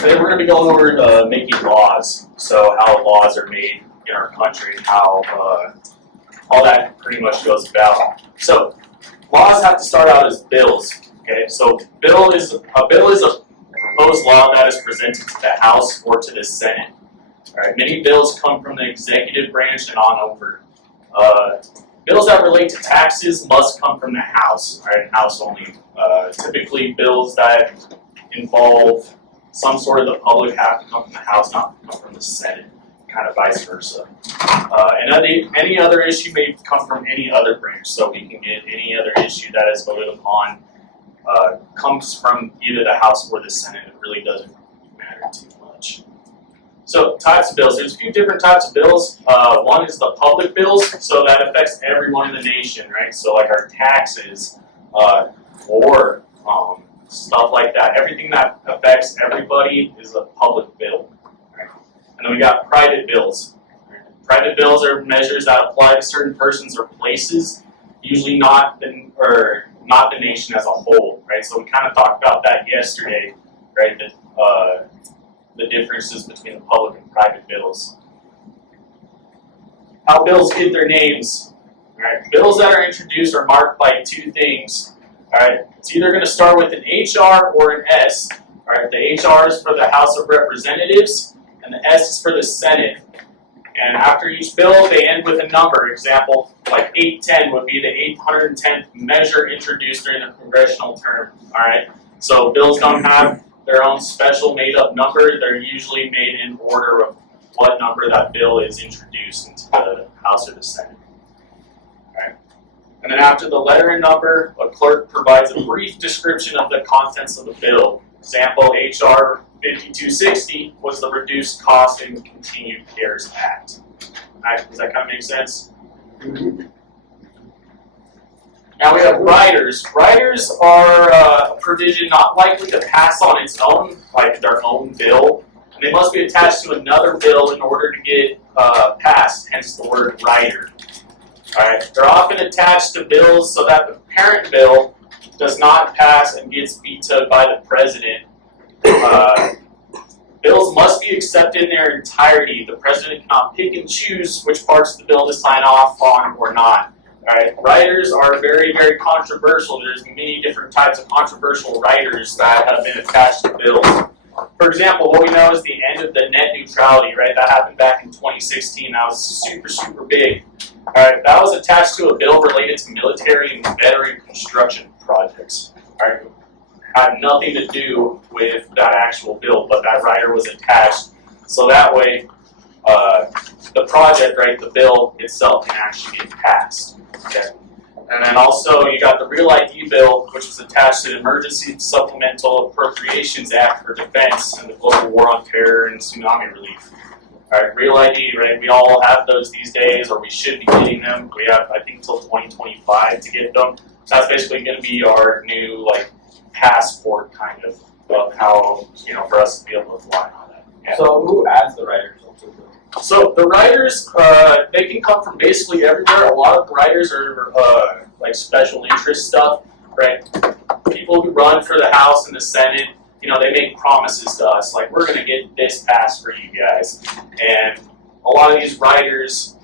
Today we're going to be going over making laws, so how laws are made in our country, how all that pretty much goes about. So laws have to start out as bills. Okay, so a bill is a proposed law that is presented to the House or to the Senate. All right, many bills come from the executive branch and on over. Bills that relate to taxes must come from the House, right? House only. Typically, bills that involve some sort of the public have to come from the House, not come from the Senate, kind of vice versa. And any other issue may come from any other branch, so we can get any other issue that is voted upon comes from either the House or the Senate. It really doesn't matter too much. So types of bills. There's a few different types of bills. One is the public bills, so that affects everyone in the nation, right? So like our taxes, or stuff like that. Everything that affects everybody is a public bill. Right? And then we got private bills. Private bills are measures that apply to certain persons or places, usually not the nation as a whole. Right? So we kind of talked about that yesterday, right? The differences between the public and private bills. How bills get their names. Right? Bills that are introduced are marked by two things. Alright, it's either going to start with an HR or an S. Alright, the HR is for the House of Representatives, and the S is for the Senate. And after each bill, they end with a number. Example, like 810 would be the 810th measure introduced during the congressional term. Alright, so bills don't have their own special made-up number. They're usually made in order of what number that bill is introduced into the House or the Senate. Alright. And then after the letter and number, a clerk provides a brief description of the contents of the bill. Example, HR 5260 was the Reduced Cost and Continued CARES Act. Does that kind of make sense? Now we have riders. Riders are a provision not likely to pass on its own, like their own bill. And they must be attached to another bill in order to get passed, hence the word rider. Alright, they're often attached to bills so that the parent bill does not pass and gets vetoed by the president. Bills must be accepted in their entirety. The president cannot pick and choose which parts of the bill to sign off on or not. Alright, riders are very, very controversial. There's many different types of controversial riders that have been attached to bills. For example, what we know is the end of the net neutrality, right? That happened back in 2016. That was super, super big. Alright, that was attached to a bill related to military and veteran construction projects. Alright, had nothing to do with that actual bill, but that rider was attached. So that way, the project, right, the bill itself can actually get passed. Okay. And then also you got the Real ID bill, which was attached to the Emergency Supplemental Appropriations Act for Defense and the Global War on Terror and Tsunami Relief. Alright, Real ID, right, we all have those these days, or we should be getting them. We have, I think, until 2025 to get them. That's basically going to be our new, like, passport, kind of how, for us to be able to fly and all that. Yeah. So who adds the riders? So the riders, they can come from basically everywhere. A lot of the riders are like special interest stuff, right? People who run for the House and the Senate, they make promises to us, like, we're going to get this passed for you guys. And a lot of these riders,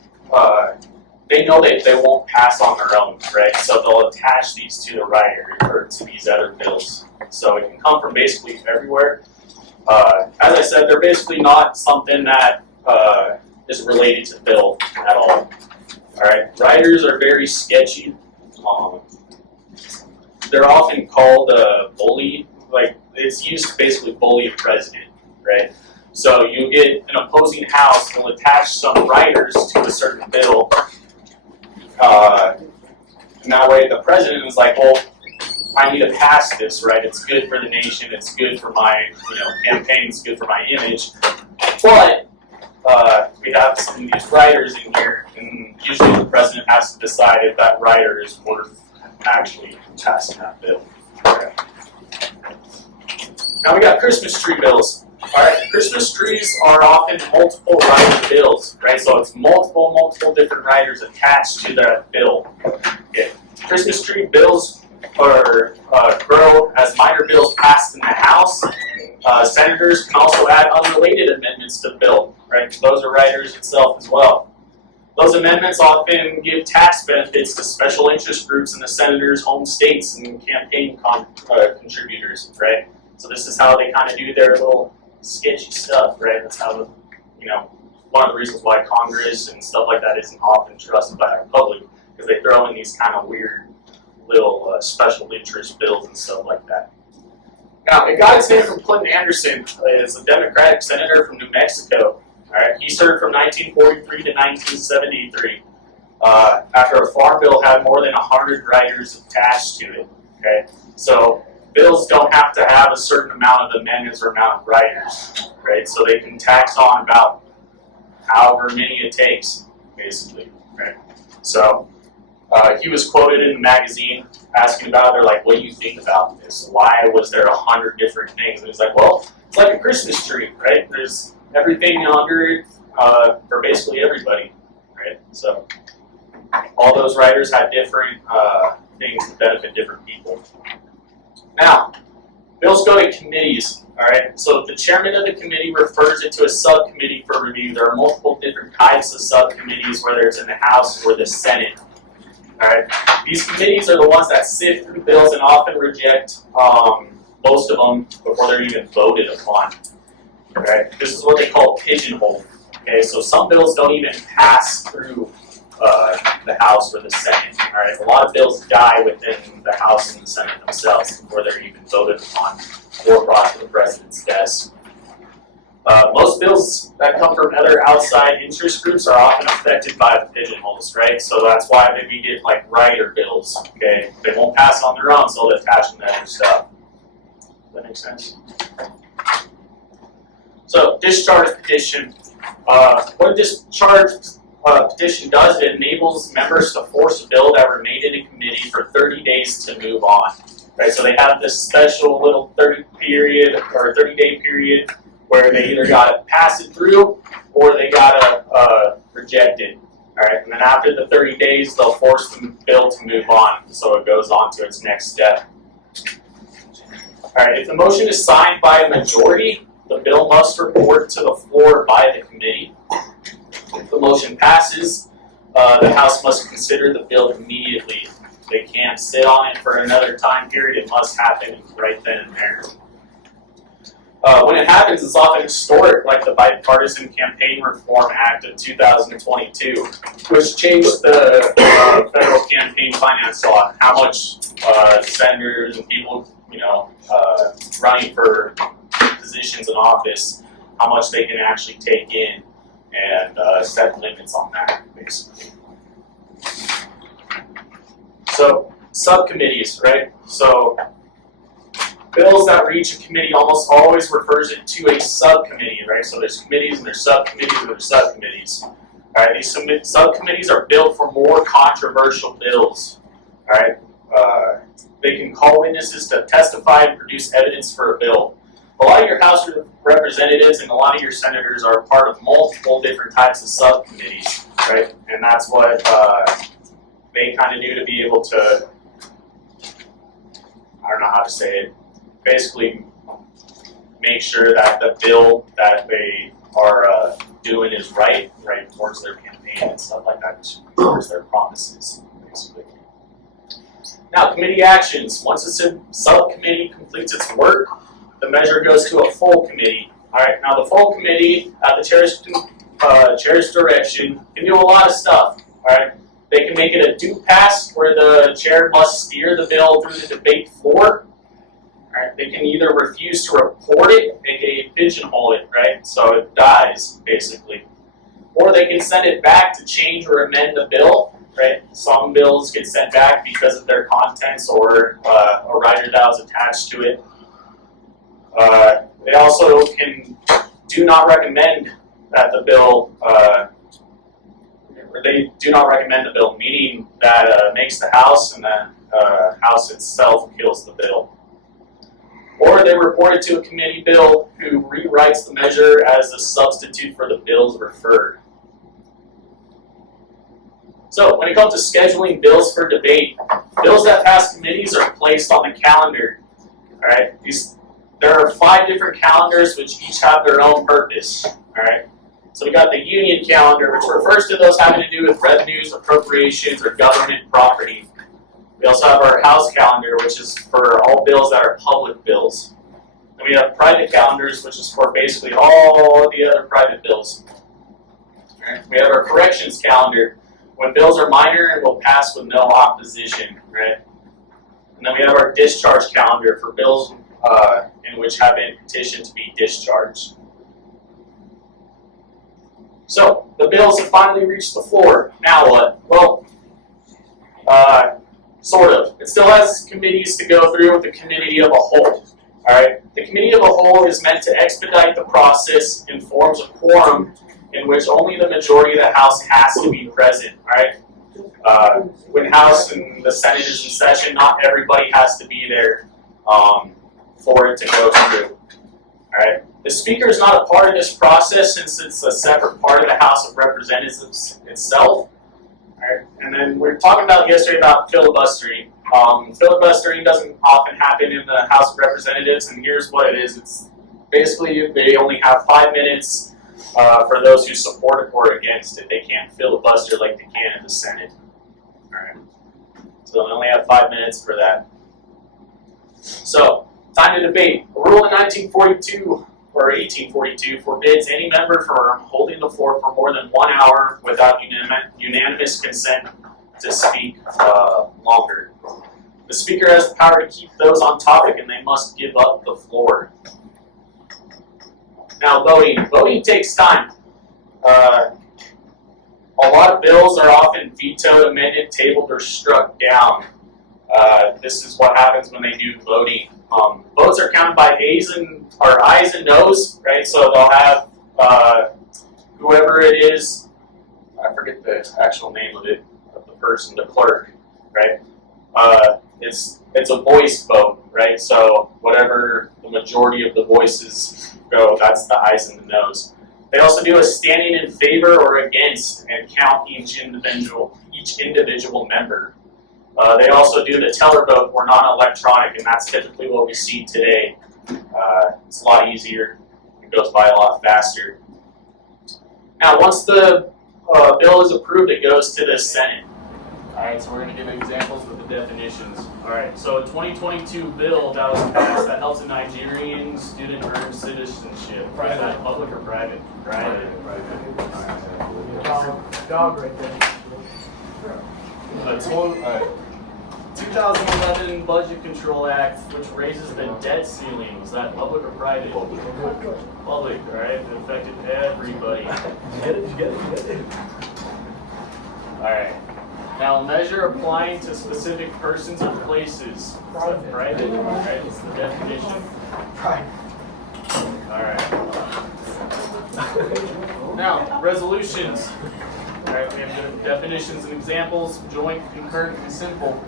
they know that they won't pass on their own, right? So they'll attach these to the rider or to these other bills. So it can come from basically everywhere. As I said, they're basically not something that is related to bill at all. Alright, riders are very sketchy. They're often called bully. Like, it's used to basically bully a president, right? So you get an opposing house will attach some riders to a certain bill. And that way the president is like, well, I need to pass this, right? It's good for the nation, it's good for my campaign, it's good for my image. But we have some of these riders in here, and usually the president has to decide if that rider is worth actually passing that bill. Okay. Now we got Christmas tree bills. Alright, Christmas trees are often multiple rider bills, right? So it's multiple different riders attached to that bill. Okay. Christmas tree bills are grow as minor bills passed in the House, Senators can also add unrelated amendments to the bill, right? Those are riders itself as well. Those amendments often give tax benefits to special interest groups in the senators' home states and campaign contributors, right? So this is how they kind of do their little sketchy stuff, right? That's how, one of the reasons why Congress and stuff like that isn't often trusted by our public, because they throw in these kind of weird little special interest bills and stuff like that. Now, it got its name from Clinton Anderson, is a Democratic senator from New Mexico. All right, he served from 1943 to 1973. After a farm bill had more than 100 riders attached to it. Okay, so bills don't have to have a certain amount of amendments or amount of riders, right? So they can tax on about however many it takes, basically, right? So he was quoted in the magazine asking about it. They're like, "What do you think about this? Why was there 100 different things?" And he's like, "Well, it's like a Christmas tree, right? There's everything under it for basically everybody, right? So all those riders have different things that benefit different people." Now, bills go to committees, all right? So the chairman of the committee refers it to a subcommittee for review. There are multiple different types of subcommittees, whether it's in the House or the Senate. All right. These committees are the ones that sift through bills and often reject most of them before they're even voted upon. All right. This is what they call pigeonhole. Okay, so some bills don't even pass through the House or the Senate. All right. A lot of bills die within the House and the Senate themselves before they're even voted upon or brought to the president's desk. Most bills that come from other outside interest groups are often affected by the pigeonholes, right? So that's why we get like rider bills, okay? They won't pass on their own, so they'll attach them to other stuff. Does that make sense? So, discharge petition. What a discharge petition does, it enables members to force a bill that remained in a committee for 30 days to move on. Right? So they have this special little 30-day period where they either got to pass it through or they got to reject it. All right, and then after the 30 days, they'll force the bill to move on, so it goes on to its next step. All right, if the motion is signed by a majority, the bill must report to the floor by the committee. If the motion passes, the House must consider the bill immediately. They can't sit on it for another time period. It must happen right then and there. When it happens, it's often historic, like the Bipartisan Campaign Reform Act of 2022, which changed the federal campaign finance law, how much senators and people, running for positions in office, how much they can actually take in, and set limits on that, basically. So, subcommittees, right? So, bills that reach a committee almost always refers it to a subcommittee, right? So there's committees and there's subcommittees and there's subcommittees. All right, these subcommittees are built for more controversial bills. All right, they can call witnesses to testify and produce evidence for a bill. A lot of your House representatives and a lot of your senators are part of multiple different types of subcommittees, right? And that's what they kind of do to be able to, I don't know how to say it, basically make sure that the bill that they are doing is right towards their campaign and stuff like that, towards their promises, basically. Now, committee actions. Once a subcommittee completes its work, the measure goes to a full committee. All right. Now, the full committee, at the chair's direction, can do a lot of stuff. All right. They can make it a do pass, where the chair must steer the bill through the debate floor. All right. They can either refuse to report it, aka pigeonhole it, right? So it dies, basically. Or they can send it back to change or amend the bill, right? Some bills get sent back because of their contents or a rider that was attached to it. They also can do not recommend that the bill, they do not recommend the bill, meaning that makes the House and the House itself kills the bill. Or they report it to a committee bill who rewrites the measure as a substitute for the bills referred. So when it comes to scheduling bills for debate, bills that pass committees are placed on the calendar. All right, these there are 5 different calendars which each have their own purpose. All right. So we got the union calendar, which refers to those having to do with revenues, appropriations, or government property. We also have our house calendar, which is for all bills that are public bills. And we have private calendars, which is for basically all the other private bills. Right. We have our corrections calendar, when bills are minor and will pass with no opposition. Right. And then we have our discharge calendar for bills in which have been petitioned to be discharged. So, the bills have finally reached the floor. Now what? Well, sort of. It still has committees to go through with the committee of a whole. Alright? The committee of a whole is meant to expedite the process and forms a quorum in which only the majority of the House has to be present. Alright? When House and the Senate is in session, not everybody has to be there for it to go through. Alright? The Speaker is not a part of this process since it's a separate part of the House of Representatives itself. Alright? And then we were talking about yesterday about filibustering. Filibustering doesn't often happen in the House of Representatives, and here's what it is. It's basically they only have 5 minutes for those who support it or against it. They can't filibuster like they can in the Senate. Alright? So they only have 5 minutes for that. So, time to debate. A rule in 1942 or 1842 forbids any member from holding the floor for more than 1 hour without unanimous consent to speak longer. The Speaker has the power to keep those on topic, and they must give up the floor. Now, voting. Voting takes time. A lot of bills are often vetoed, amended, tabled, or struck down. This is what happens when they do voting. Votes are counted by ayes and noes, right? So they'll have whoever it is, I forget the actual name of it, of the person, the clerk, right? It's a voice vote, right? So whatever the majority of the voices go, that's the ayes and the noes. They also do a standing in favor or against and count each individual member. They also do the teller vote or non-electronic, and that's typically what we see today. It's a lot easier. It goes by a lot faster. Now, once the bill is approved, it goes to the Senate. All right, so we're going to give examples with the definitions. All right, so a 2022 bill that was passed that helps a Nigerian student earn citizenship. Is that public or private? Private. Dog right there. A 2011 Budget Control Act, which raises the debt ceiling. Was that public or private? Public. Public, all right? It affected everybody. Get it. All right. Now, a measure applying to specific persons or places. Is that private? All right, it's the definition. Private. All right. Now, resolutions. All right, we have definitions and examples, joint, concurrent, and simple.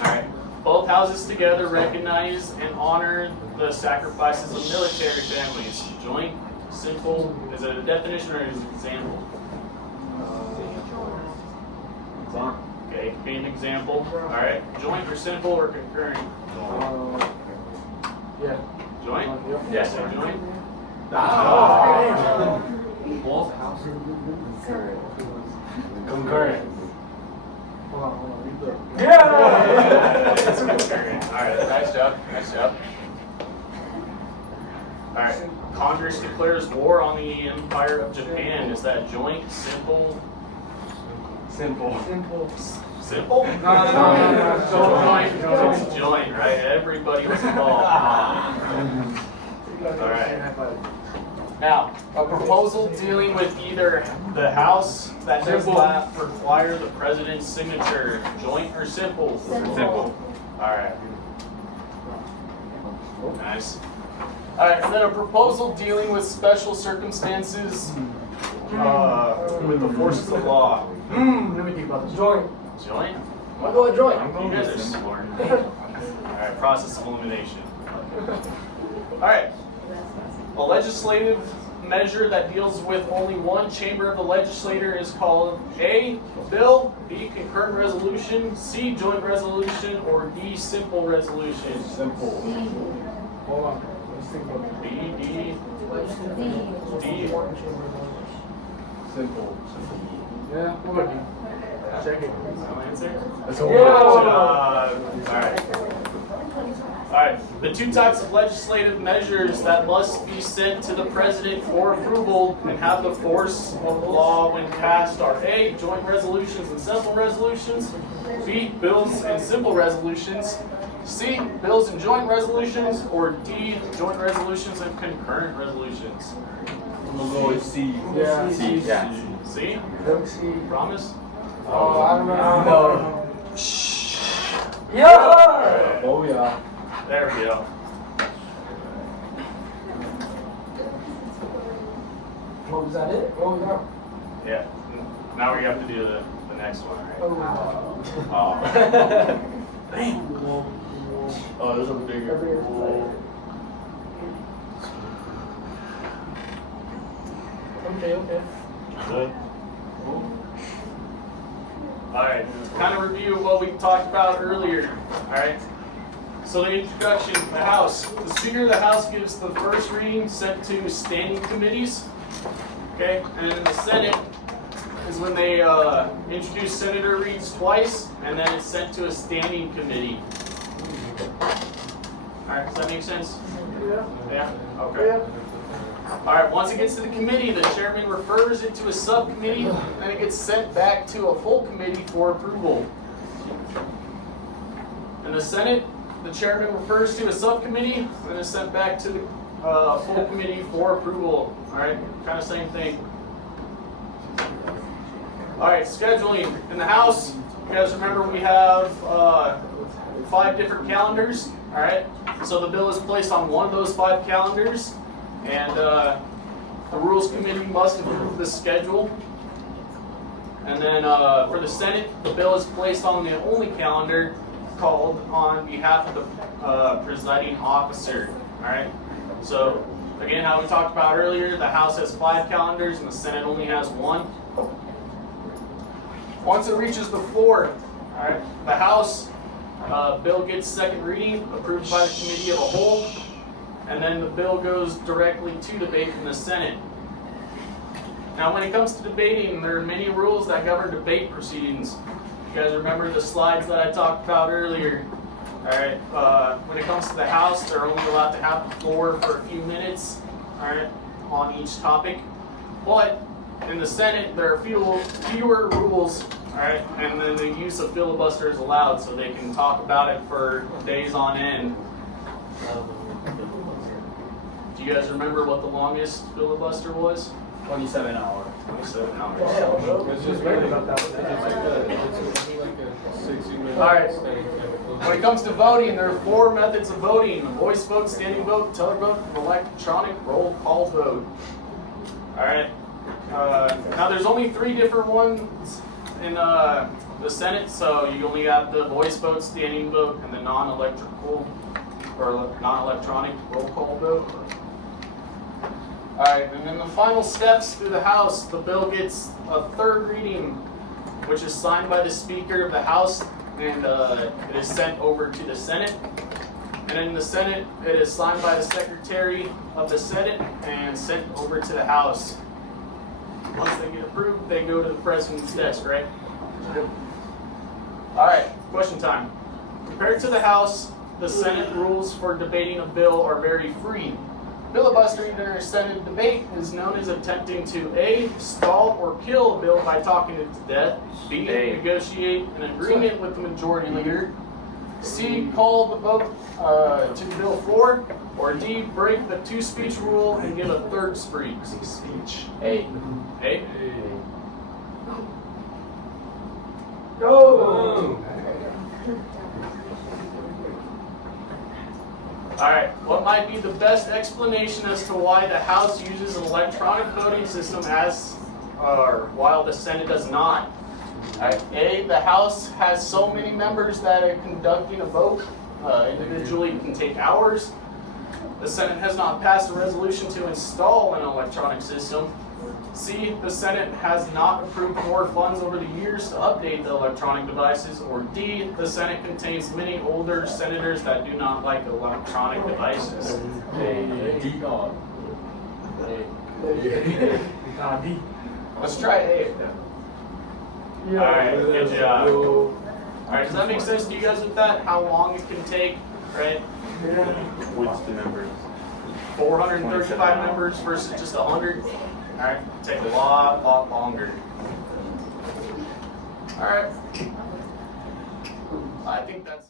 All right. Both houses together recognize and honor the sacrifices of military families. Joint, simple, is it a definition or is it an example? Okay, it can be an example. All right. Joint or simple or concurrent? Yeah. Joint? Yes, Say joint? Both houses. Concurrent. Hold on. Read the. Yeah! It's concurrent. All right. Nice job. All right. Congress declares war on the Empire of Japan. Is that joint, simple? Simple? No. Joint. It's joint, right? Everybody was involved. All right. Now, a proposal dealing with either the House that does not require the President's signature, joint or simple? Simple. All right. Nice. All right, and then a proposal dealing with special circumstances with the forces of law. Let me think about this. Joint. Joint? I'll go with joint. You guys are smart. All right, process of elimination. All right. A legislative measure that deals with only one chamber of the legislature is called A, bill, B, concurrent resolution, C, joint resolution, or D, simple resolution. Simple. Hold on. Let's think about D, it. D, D. Simple. Yeah, we'll go D. Check it. No answer? That's All all. right. All right. The two types of legislative measures that must be sent to the president for approval and have the force of law when passed are A, joint resolutions and simple resolutions, B, bills and simple resolutions, C, bills and joint resolutions, or D, joint resolutions and concurrent resolutions. We'll go with C. Yeah. C. Yeah. C? Let see. Promise? Oh, I don't know. No. Yeah. Oh yeah. There we go. What was that? It? Oh yeah. Yeah. Now we have to do the next one, right? Oh. Oh. Oh, there's a bigger. Okay. Good. Alright, kind of review what we talked about earlier. Alright. So the introduction, the House. The Speaker of the House gives the first reading sent to standing committees. Okay, and then the Senate is when they introduce Senator reads twice, and then it's sent to a standing committee. Alright, does that make sense? Yeah. Yeah? Okay. Alright, once it gets to the committee, the chairman refers it to a subcommittee, and it gets sent back to a full committee for approval. In the Senate, the chairman refers to a subcommittee, and it's sent back to the full committee for approval. Alright, kind of same thing. Alright, scheduling. In the House, you guys remember we have 5 different calendars. Alright, so the bill is placed on one of those 5 calendars, and the Rules Committee must approve the schedule. And then for the Senate, the bill is placed on the only calendar called on behalf of the presiding officer. Alright, so again, how we talked about earlier, the House has 5 calendars and the Senate only has 1. Once it reaches the floor, alright, the House bill gets second reading, approved by the committee of a whole, and then the bill goes directly to debate in the Senate. Now when it comes to debating, there are many rules that govern debate proceedings. You guys remember the slides that I talked about earlier. Alright, when it comes to the House, they're only allowed to have the floor for a few minutes, alright, on each topic. But in the Senate, there are fewer rules, alright, and then the use of filibuster is allowed, so they can talk about it for days on end. Do you guys remember what the longest filibuster was? 27 hours. 27 hours. Let's just read about that. Alright. When it comes to voting, there are 4 methods of voting: voice vote, standing vote, teller vote, and electronic roll call vote. Alright. Now there's only 3 different ones in the Senate, so you only have the voice vote, standing vote, and the non-electrical or non-electronic roll call vote. Alright, and then the final steps through the House, the bill gets a third reading, which is signed by the Speaker of the House, and it is sent over to the Senate. And in the Senate, it is signed by the Secretary of the Senate and sent over to the House. Once they get approved, they go to the President's desk, right? Alright, question time. Compared to the House, the Senate rules for debating a bill are very free. Filibustering during a Senate debate is known as attempting to A, stall or kill a bill by talking it to death, B, negotiate an agreement with the majority leader, C, call the vote to the bill floor, or D, break the 2-speech rule and give a third speech. A. A? Go! Alright, what might be the best explanation as to why the House uses an electronic voting system while the Senate does not? Alright, A, the House has so many members that conducting a vote individually can take hours. The Senate has not passed a resolution to install an electronic system. C, the Senate has not approved more funds over the years to update the electronic devices. Or D, the Senate contains many older senators that do not like electronic devices. D dog. Let's try A. Alright, good job. Alright, does that make sense to you guys with that? How long it can take, right? What's the number? 435 members versus just 100. Alright, take a lot longer. Alright. I think that's